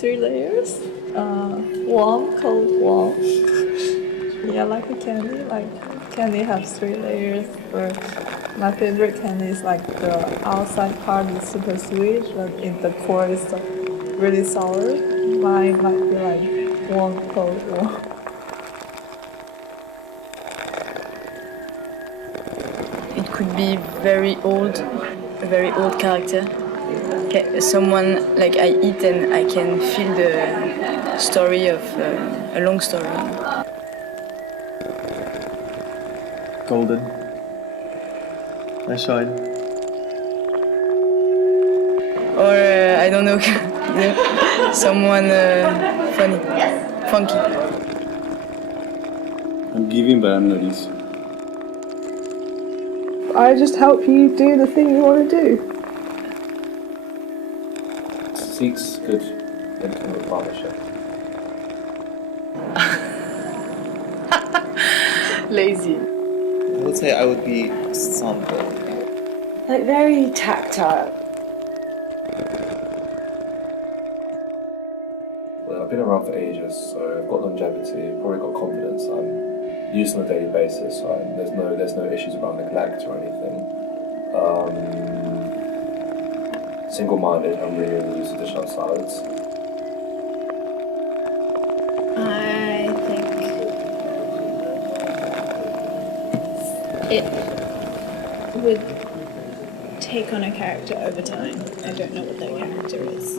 3 layers. Warm, cold, warm. Yeah, like a candy. Like candy have 3 layers. But my favorite candy is like the outside part is super sweet, but in the core is really sour. Mine might be like warm, cold, warm. It could be a very old character. Someone like I eat and I can feel the story of a long story. Golden. I shine. Or I don't know, someone funny, funky. I'm giving, but I'm not easy. I just help you do the thing you want to do. 6 could enter a partnership. Lazy. I would say I would be somber. Like very tactile. Well, I've been around for ages, so I've got longevity, probably got confidence. I'm used on a daily basis, so there's no issues around neglect or anything. Single-minded, I'm really used to dish out salads. I think it would take on a character over time. I don't know what that character is.